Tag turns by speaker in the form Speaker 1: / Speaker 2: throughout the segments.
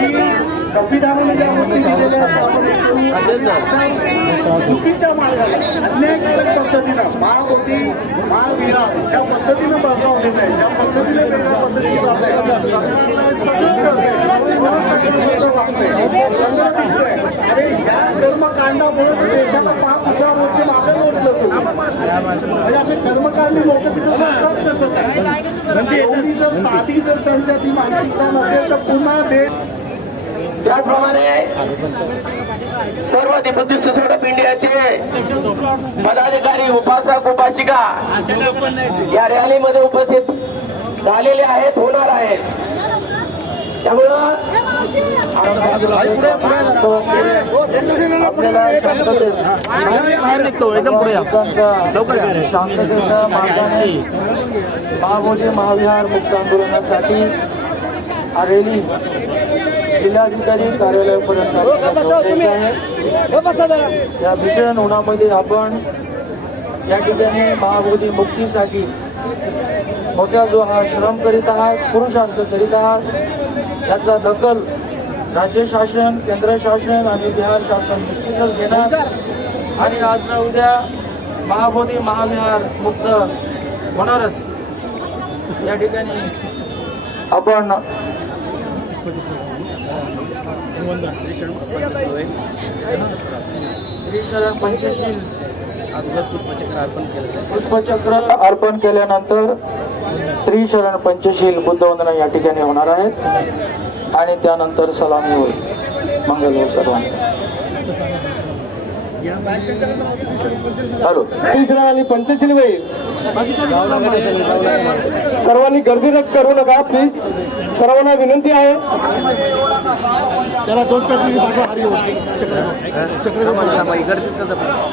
Speaker 1: संविधानाने ज्या गोष्टी दिलेल्या चुकीच्या मार्गाला अन्यायकारक पद्धतीनं महागोटी महाविरा ज्या पद्धतीनं बसवलेलं आहे ज्या पद्धतीने वेगळ्या पद्धतीने वागतंय. अरे ह्या कर्मकांडामुळे देशाला पाच हजार वर्ष मागे लोटलं म्हणजे असे कर्मकांडी लोक तिथं जर साधी जर त्यांच्यात ही मानसिकता नसेल तर पुन्हा देश
Speaker 2: त्याचप्रमाणे सर्व deputy सोसायटी ऑफ इंडियाचे पदाधिकारी उपासक उपासिका या रॅलीमध्ये उपस्थित झालेले आहेत होणार आहेत त्यामुळं
Speaker 3: निघतो एकदम पुढे
Speaker 4: शांततेच्या मार्गाने महाविहार मुक्त आंदोलनासाठी रॅली जिल्हाधिकारी कार्यालयापर्यंत पोहोचायची आहे या भीषण उन्हामध्ये आपण या ठिकाणी महाबोधी मुक्तीसाठी मोठा जो हा श्रम करीत आहात पुरुषार्थ करीत आहात याचा दखल राज्य शासन केंद्र शासन आणि बिहार शासन निश्चितच घेणार. आणि आज ना उद्या महाबोधी महाविहार मुक्त होणारच. या ठिकाणी आपण पुष्पचक्र अर्पण केल्यानंतर त्रिशरण पंचशील बुद्धवंदना या ठिकाणी होणार आहेत. आणि त्यानंतर सलामी होईल. मंगल सर्वांचा हॅलो.
Speaker 1: तिसरा आणि पंचशील होईल सर्वांनी गर्दी न करू नका प्लीज सर्वांना विनंती आहे.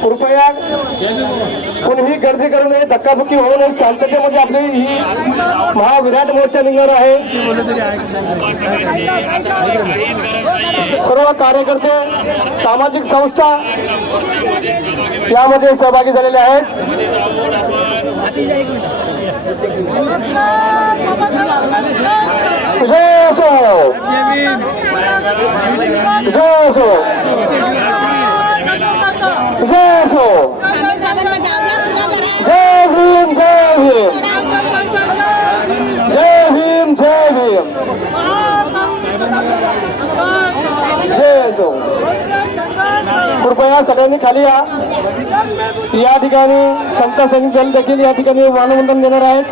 Speaker 1: कृपया कोणीही गर्दी करू नये धक्काबुक्की होऊ नये शांततेमध्ये आपली ही महाविराट मोर्चा निघणार आहे. सर्व कार्यकर्ते सामाजिक संस्था यामध्ये सहभागी झालेले आहेत जय असो जय असो जय असो जय भीम जय भीम जय भीम जय भीम जय असो कृपया सगळ्यांनी खाली या. या ठिकाणी संत सैनिक दल देखील या ठिकाणी मानवंदन देणार आहेत.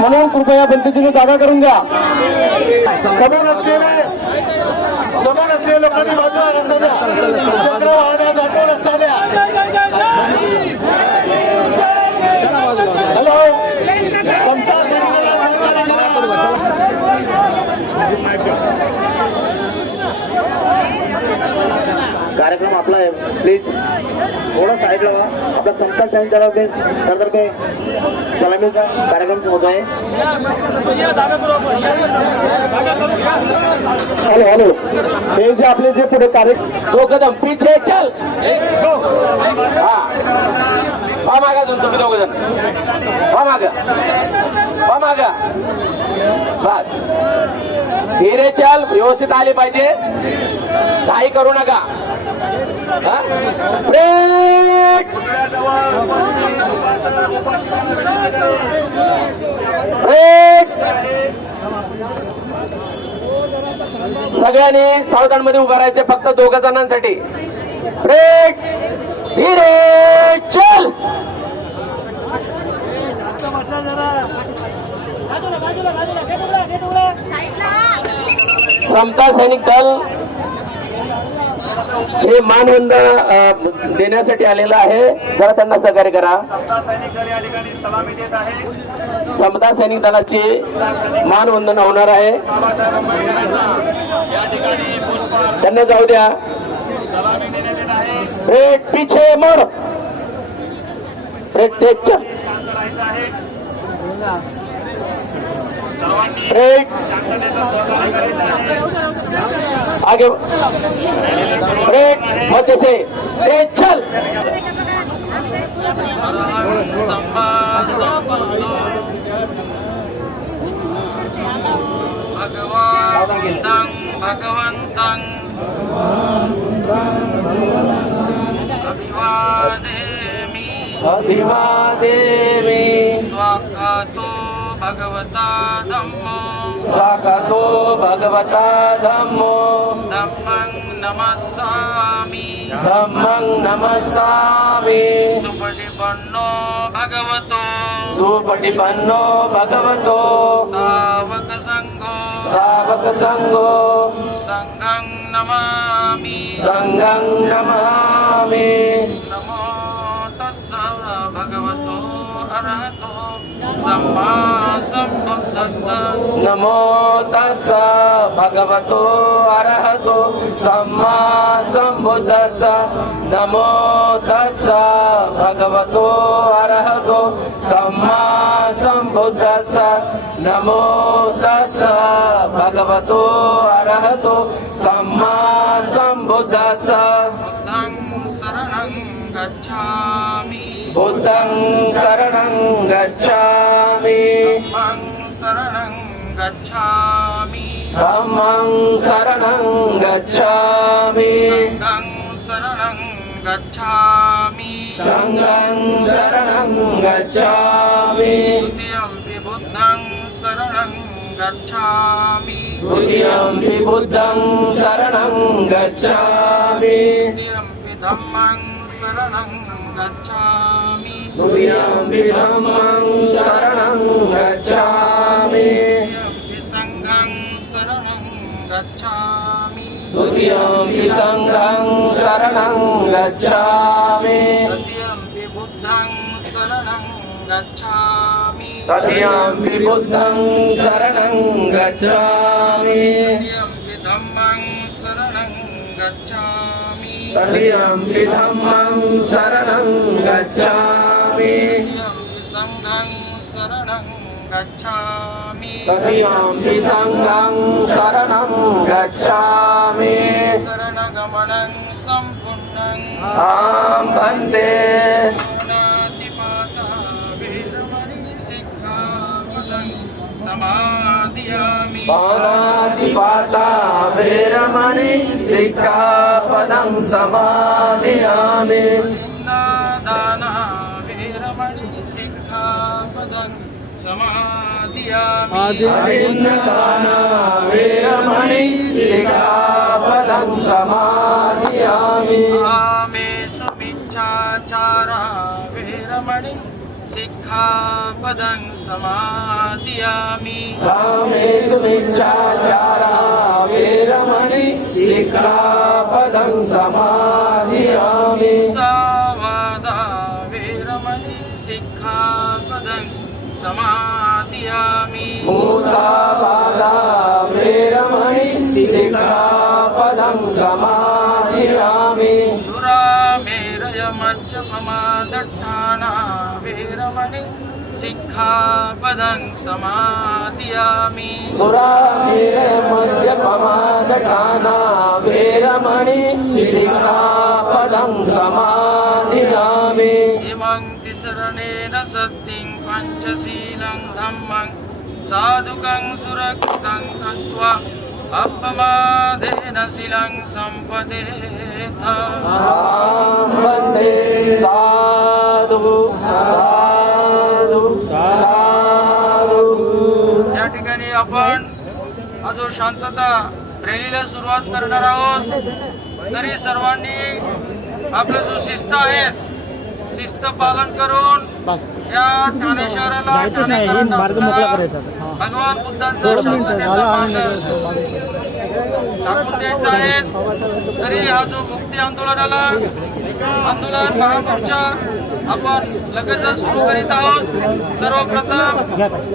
Speaker 1: म्हणून कृपया बंदीची जागा करून द्या समोर असलेले समोर असलेले लोकांनी बाजूला रस्ता द्या चक्र वाहण्यासाठी रस्ता द्या हॅलो समता सैनिकाला कार्यक्रम आपला आहे प्लीज थोडं साईडला आपला समता सैनिकाला बेस तर्फे सलामीचा कार्यक्रम होत आहे. Hello hello. हे जे आपले जे पुढे कार्य
Speaker 2: दो कदम पीछे चल. हा. हा मागा जाऊन तुम्ही दोघ जण. हा मागा. हा मागा. बस. धीरे चल. व्यवस्थित आले पाहिजे. काही करू नका. हा? सगळ्यांनी सावधानमध्ये उभं राहायचे फक्त दोघ जणांसाठी. ब्रेक! धीरे! चल! समता सैनिक दल हे मानवंद देण्यासाठी आलेलं आहे. जरा त्यांना सहकार्य करा. समता सैनिक दलाची मानवंदना होणार आहे. त्यांना जाऊ द्या. एक पीछे मोड एक टेक चल एक आगे ब्रेक मध्य से एक चल
Speaker 5: भगवान भगवन्तं अभिवादेमि
Speaker 2: अभिवादेमि
Speaker 5: स्वागतो భగవతా
Speaker 2: ధమ్మో స్వాగతో భగవతా
Speaker 5: ధమ్మో ధమ్మం
Speaker 2: నమస్సామి ధమ్మం
Speaker 5: నమస్సామి సుపటిపన్నో
Speaker 2: భగవతో సుపటిపన్నో
Speaker 5: భగవతో
Speaker 2: సావక
Speaker 5: సంఘో సావక
Speaker 2: సంఘో సంఘం
Speaker 5: నమామి సంఘం నమామి अरहतो सम्मा सम्बुद्धस्स
Speaker 2: नमो तस्स भगवतो अरहतो सम्मा नमो तस्स भगवतो अरहतो सम्मा सम्बुद्धस्स। नमो तस्स भगवतो अरहतो सम्मा
Speaker 5: बुद्धं शरणं गच्छामि।
Speaker 2: बुद्धं शरणं गच्छामि।
Speaker 5: धम्मं शरणं गच्छामि।
Speaker 2: धम्मं शरणं गच्छामि।
Speaker 5: सङ्गं शरणं गच्छामि।
Speaker 2: सङ्गं शरणं गच्छामि।
Speaker 5: द्वितीयं बुद्धं शरणं गच्छामि।
Speaker 2: द्वितीयं बुद्धं शरणं गच्छामि।
Speaker 5: द्वितीयं धम्मं शरणं गच्छामि।
Speaker 2: द्वितीयं धम्मं शरणं गच्छामि।
Speaker 5: द्वितीयं सङ्गं शरणं गच्छामि।
Speaker 2: द्वितीयं सङ्गं शरणं गच्छामि।
Speaker 5: तृतीयं बुद्धं शरणं गच्छामि।
Speaker 2: तदीयं बुद्धं शरणं गच्छामि।
Speaker 5: तृतीयं धम्मं शरणं गच्छामि।
Speaker 2: तदीयं धम्मं शरणं गच्छामि।
Speaker 5: तृतीयं सङ्गं शरणं गच्छामि
Speaker 2: तदीयं सङ्गं शरणं गच्छामि
Speaker 5: शरणगमनं सम्पूर्णं
Speaker 2: आं भन्ते
Speaker 5: नातिपाता वेदमणि सिक्खापदं समादयामि
Speaker 2: पानातिपाता वेरमणि सिक्खापदं समादयामि
Speaker 5: नादाना वेरमणि समादयामि आमेषु मिच्छाचारा वेरमणि सिक्खापदं
Speaker 2: मिच्छाचारा वेरमणि सिक्खापदं समादयामि
Speaker 5: दुरामेरयमज्जपमादट्टाना वेरमणि सिक्खापदं समादयामि
Speaker 2: सुरामेरमज्जपमादठाना वेरमणि सिक्खापदं समादयामि
Speaker 5: इमं तिसरणेन सत्यं पञ्चशीलं धम्मं साधुकं सुरक्षितं कृत्वा अपमादेन शिलं सम्पदेथ
Speaker 2: आं वन्दे साधु साधु साधु
Speaker 5: या ठिकाणी आपण अजून शांतता रॅलीला सुरुवात करणार आहोत. तरी सर्वांनी आपलं जो शिस्त आहे शिस्त पालन करून या ठाणे शहराला भगवान बुद्धांचा शांततेचा आहे तरी हा जो मुक्ती आंदोलनाला आंदोलन महामोर्चा आपण लगेचच सुरू करीत आहोत. सर्वप्रथम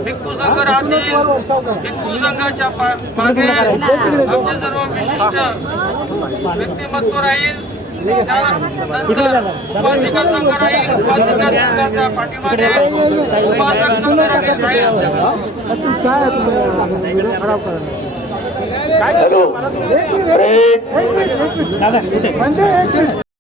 Speaker 5: भिक्खू संघ राहतील. भिक्खू संघाच्या मागे आमचे सर्व विशिष्ट व्यक्तिमत्व राहील. उपासिका संघ राहील उपासिका संघ राहील
Speaker 2: हॅलो.